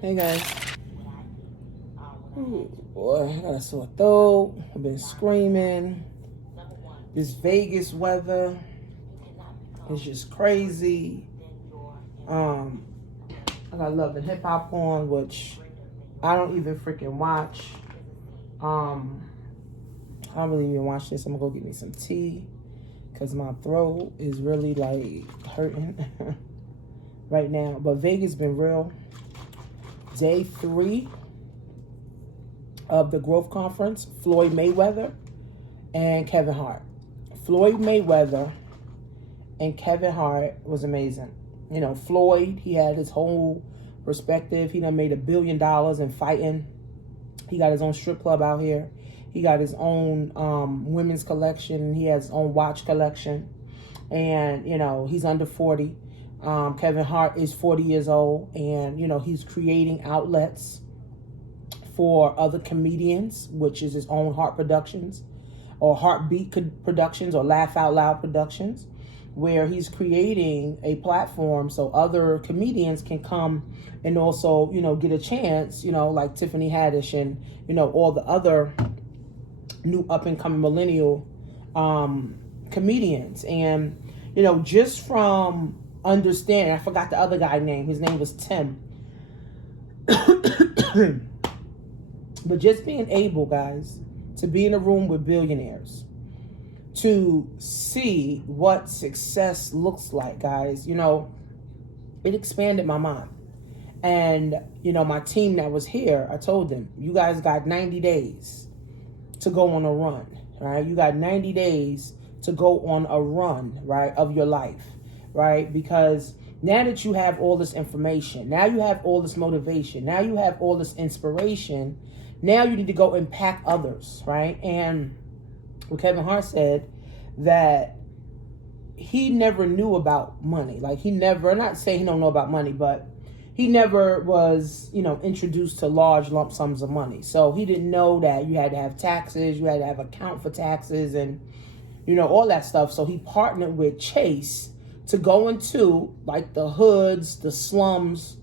Hey guys. Ooh, boy, I got a sore throat. I've been screaming. This Vegas weather is just crazy. I got Love and Hip Hop on, which I don't even freaking watch. I don't really even watch this. I'm gonna go get me some tea because my throat is really like hurting right now. But Vegas been real. Day 3 of the Growth Conference, Floyd Mayweather and Kevin Hart. Floyd Mayweather and Kevin Hart was amazing. You know, Floyd, he had his whole perspective. He done made $1 billion in fighting. He got his own strip club out here. He got his own women's collection. He has his own watch collection. And, you know, he's under 40. Kevin Hart is 40 years old. And, you know, he's creating outlets for other comedians, which is his own Heart Productions or Heartbeat Productions or Laugh Out Loud Productions, where he's creating a platform so other comedians can come and also, you know, get a chance, you know, like Tiffany Haddish and, you know, all the other new up-and-coming millennial comedians. And, you know, just from understanding, I forgot the other guy's name. His name was Tim. But just being able, guys, to be in a room with billionaires, to see what success looks like, guys, you know, it expanded my mind. And, you know, my team that was here, I told them, you guys got 90 days to go on a run, right? You got 90 days to go on a run, right, of your life, right? Because now that you have all this information, now you have all this motivation, now you have all this inspiration, now you need to go impact others, right? And what Kevin Hart said, that he never knew about money. Like he never, I'm not saying he don't know about money, but he never was, you know, introduced to large lump sums of money. So he didn't know that you had to have taxes, you had to have account for taxes and, you know, all that stuff. So he partnered with Chase to go into like the hoods, the slums,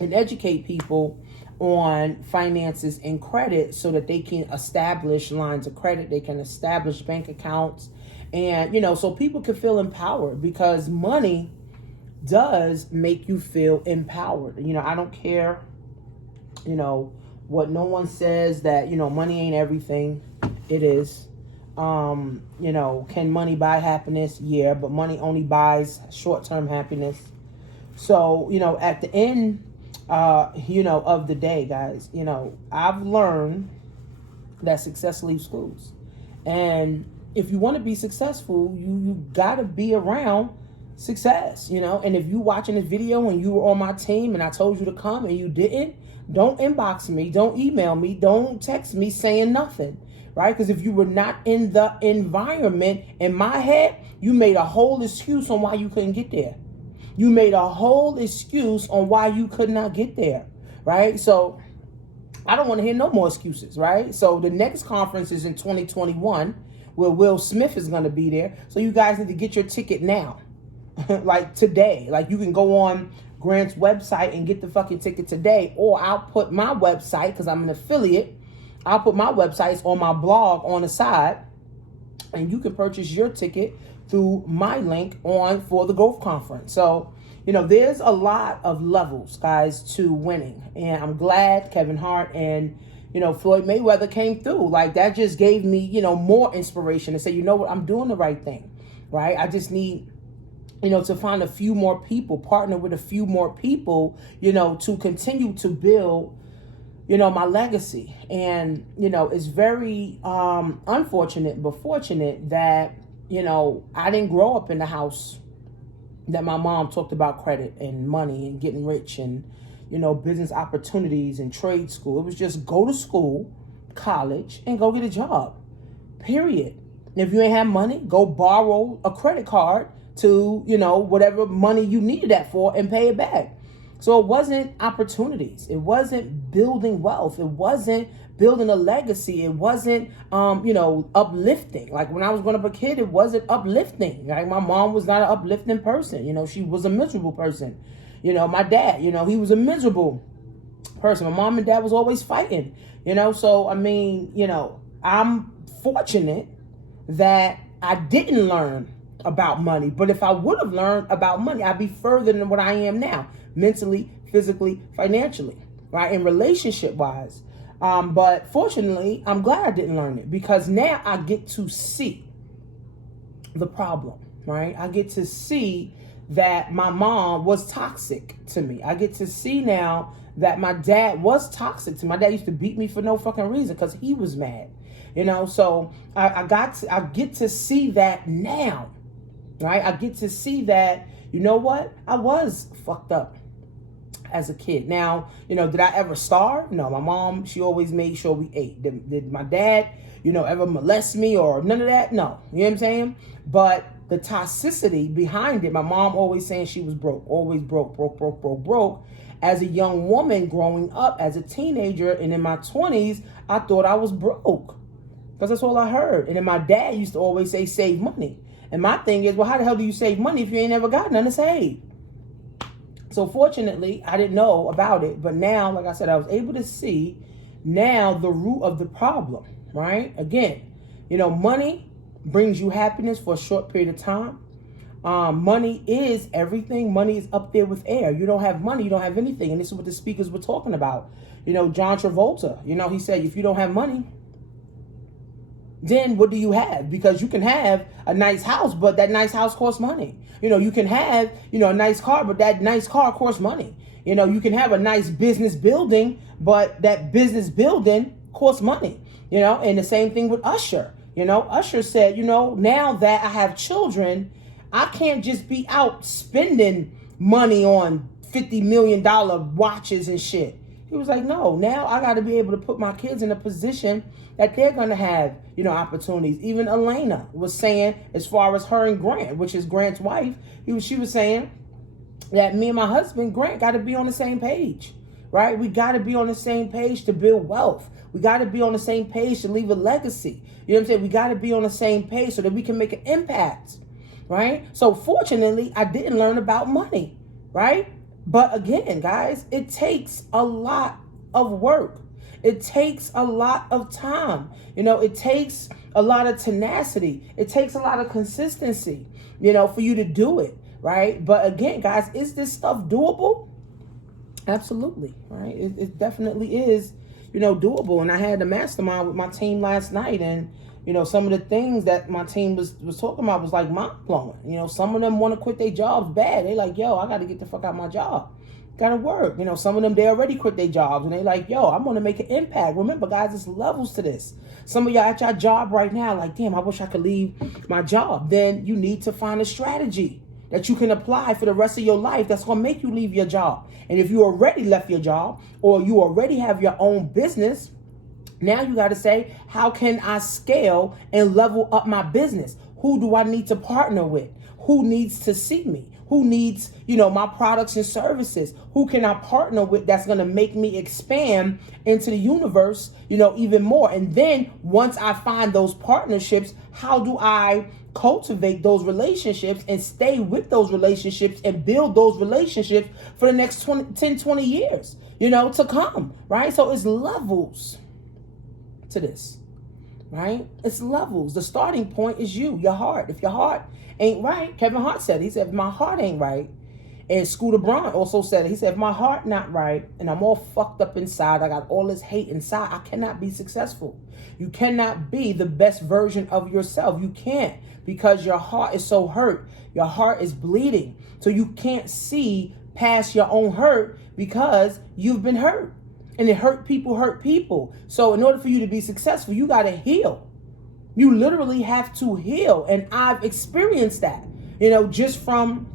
and educate people on finances and credit so that they can establish lines of credit, they can establish bank accounts, and, you know, so people can feel empowered, because money does make you feel empowered. You know, I don't care, you know, what no one says, that, you know, money ain't everything. It is. You know, can money buy happiness? Yeah, but money only buys short-term happiness. So, you know, at the end, you know, of the day, guys, you know, I've learned that success leaves clues. And if you want to be successful, you got to be around success, you know. And if you watching this video and you were on my team and I told you to come and you didn't, don't inbox me, don't email me, don't text me saying nothing, right? Because if you were not in the environment, in my head, you made a whole excuse on why you couldn't get there. You made a whole excuse on why you could not get there, right? So I don't want to hear no more excuses, right? So the next conference is in 2021 where Will Smith is going to be there. So you guys need to get your ticket now, like today. Like you can go on Grant's website and get the fucking ticket today, or I'll put my website, because I'm an affiliate, I'll put my websites on my blog on the side, and you can purchase your ticket through my link on for the Growth Conference. So, you know, there's a lot of levels, guys, to winning. And I'm glad Kevin Hart and, you know, Floyd Mayweather came through. Like, that just gave me, you know, more inspiration to say, you know what, I'm doing the right thing, right? I just need, you know, to find a few more people, partner with a few more people, you know, to continue to build, you know, my legacy. And, you know, it's very unfortunate but fortunate that, you know, I didn't grow up in the house that my mom talked about credit and money and getting rich and, you know, business opportunities and trade school. It was just go to school, college, and go get a job, period. And if you ain't have money, go borrow a credit card to, you know, whatever money you needed that for and pay it back. So it wasn't opportunities. It wasn't building wealth. It wasn't building a legacy. It wasn't, you know, uplifting. Like when I was growing up a kid, it wasn't uplifting. Like my mom was not an uplifting person. You know, she was a miserable person. You know, my dad, you know, he was a miserable person. My mom and dad was always fighting, so I mean, I'm fortunate that I didn't learn about money. But if I would have learned about money, I'd be further than what I am now, mentally, physically, financially, right? And relationship wise. But fortunately, I'm glad I didn't learn it, because now I get to see the problem, right? I get to see that my mom was toxic to me. I get to see now that my dad was toxic to me. My dad used to beat me for no fucking reason because he was mad, so I get to see that now, right? I get to see that, I was fucked up as a kid. Now, did I ever starve? No, my mom, she always made sure we ate. Did my dad, ever molest me or none of that? No, you know what I'm saying? But the toxicity behind it, my mom always saying she was broke, always broke. As a young woman growing up, as a teenager and in my 20s, I thought I was broke because that's all I heard. And then my dad used to always say, save money. And my thing is, well, how the hell do you save money if you ain't never got none to save? So fortunately, I didn't know about it. But now, like I said, I was able to see now the root of the problem, right? Again, money brings you happiness for a short period of time. Money is everything. Money is up there with air. You don't have money, you don't have anything. And this is what the speakers were talking about. John Travolta, he said, if you don't have money, then what do you have? Because you can have a nice house, but that nice house costs money. You can have, a nice car, but that nice car costs money. You can have a nice business building, but that business building costs money. And the same thing with Usher. Usher said, now that I have children, I can't just be out spending money on $50 million watches and shit. He was like, no, now I got to be able to put my kids in a position that they're going to have, opportunities. Even Elena was saying, as far as her and Grant, which is Grant's wife, she was saying that me and my husband, Grant, got to be on the same page, right? We got to be on the same page to build wealth. We got to be on the same page to leave a legacy. You know what I'm saying? We got to be on the same page so that we can make an impact, right? So fortunately, I didn't learn about money, right? But again, guys, it takes a lot of work. It takes a lot of time. It takes a lot of tenacity. It takes a lot of consistency, for you to do it, right? But again, guys, is this stuff doable? Absolutely, right? It definitely is, doable. And I had a mastermind with my team last night, and some of the things that my team was talking about was like mind blowing. Some of them want to quit their jobs bad. They like, yo, I got to get the fuck out of my job. Got to work. Some of them, they already quit their jobs and they like, yo, I'm going to make an impact. Remember, guys, there's levels to this. Some of y'all at your job right now, like, damn, I wish I could leave my job. Then you need to find a strategy that you can apply for the rest of your life that's going to make you leave your job. And if you already left your job or you already have your own business, now you got to say, how can I scale and level up my business? Who do I need to partner with? Who needs to see me? Who needs, my products and services? Who can I partner with that's going to make me expand into the universe, even more? And then once I find those partnerships, how do I cultivate those relationships and stay with those relationships and build those relationships for the next 10, 20 years, to come, right? So it's levels to this, right? It's levels. The starting point is your heart. If your heart ain't right, Kevin Hart said, he said, if my heart ain't right, and Scooter Braun also said it, he said, if my heart not right and I'm all fucked up inside, I got all this hate inside, I cannot be successful. You cannot be the best version of yourself. You can't, because your heart is so hurt. Your heart is bleeding. So you can't see past your own hurt because you've been hurt. And it hurt people. So in order for you to be successful, you got to heal. You literally have to heal. And I've experienced that, just from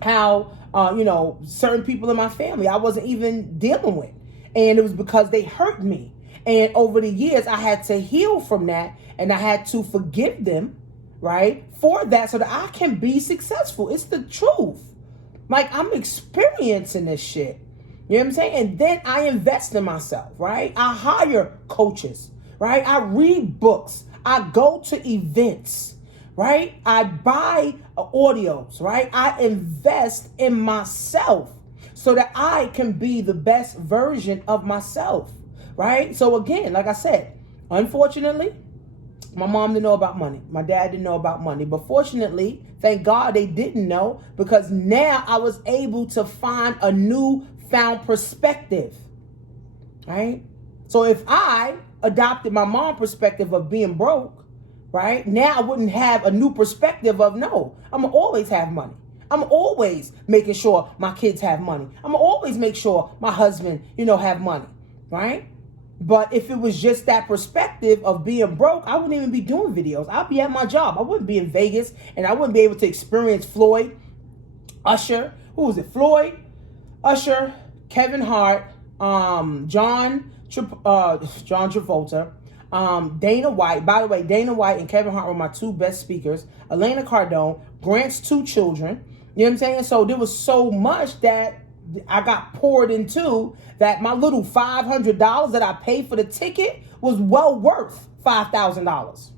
how, certain people in my family I wasn't even dealing with. And it was because they hurt me. And over the years, I had to heal from that. And I had to forgive them, right, for that so that I can be successful. It's the truth. Like, I'm experiencing this shit. You know what I'm saying? And then I invest in myself, right? I hire coaches, right? I read books. I go to events, right? I buy audios, right? I invest in myself so that I can be the best version of myself, right? So again, like I said, unfortunately, my mom didn't know about money. My dad didn't know about money. But fortunately, thank God they didn't know, because now I was able to find a newfound perspective, right? So if I adopted my mom's perspective of being broke, right, now I wouldn't have a new perspective of, no, I'm going to always have money. I'm always making sure my kids have money. I'm going to always make sure my husband, have money, right? But if it was just that perspective of being broke, I wouldn't even be doing videos. I'd be at my job. I wouldn't be in Vegas, and I wouldn't be able to experience Floyd, Usher. Who was it? Floyd, Usher, Kevin Hart, John Travolta, Dana White. By the way, Dana White and Kevin Hart were my two best speakers. Elena Cardone, Grant's two children. You know what I'm saying? So there was so much that I got poured into, that my little $500 that I paid for the ticket was well worth $5,000.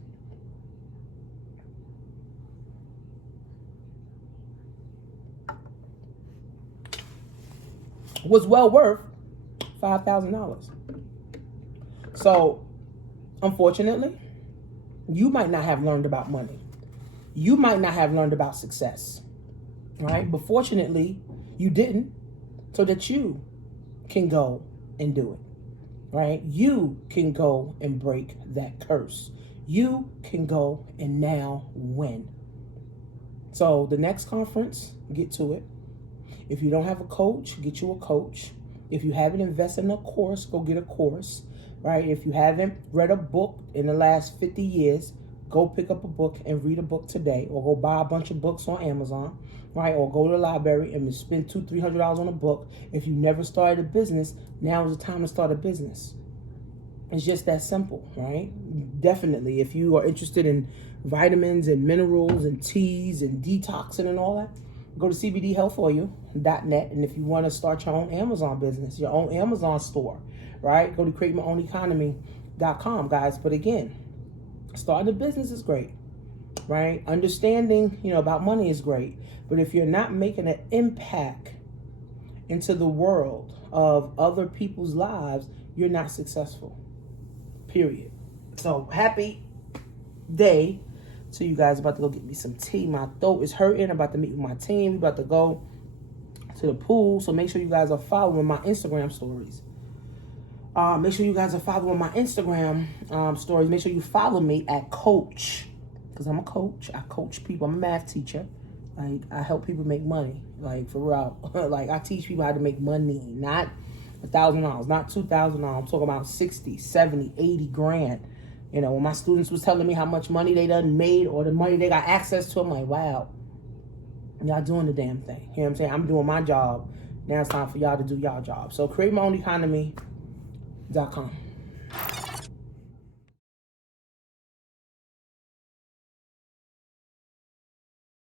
Was well worth $5,000. So, unfortunately, you might not have learned about money. You might not have learned about success, right? But fortunately, you didn't, so that you can go and do it, right? You can go and break that curse. You can go and now win. So the next conference, get to it. If you don't have a coach, get you a coach. If you haven't invested in a course, go get a course, right? If you haven't read a book in the last 50 years, go pick up a book and read a book today, or go buy a bunch of books on Amazon, right? Or go to the library and spend $200-$300 on a book. If you never started a business, now is the time to start a business. It's just that simple, right? Definitely, if you are interested in vitamins and minerals and teas and detoxing and all that, go to cbdhealthforyou.net. And if you want to start your own Amazon business, your own Amazon store, right, go to createmyown.com, guys. But again, starting a business is great, right? Understanding, about money is great. But if you're not making an impact into the world of other people's lives, you're not successful, period. So happy day to you guys. About to go get me some tea. My throat is hurting. I'm about to meet with my team. We're about to go to the pool. So make sure you guys are following my Instagram stories. Make sure you guys are following my Instagram stories. Make sure you follow me at Coach, because I'm a coach. I coach people. I'm a math teacher. Like, I help people make money. Like, for real. Like, I teach people how to make money. Not $1,000, not $2,000. I'm talking about 60, 70, 80 grand. When my students was telling me how much money they done made, or the money they got access to, I'm like, wow, y'all doing the damn thing. You know what I'm saying? I'm doing my job. Now it's time for y'all to do y'all job. So createmyown.com.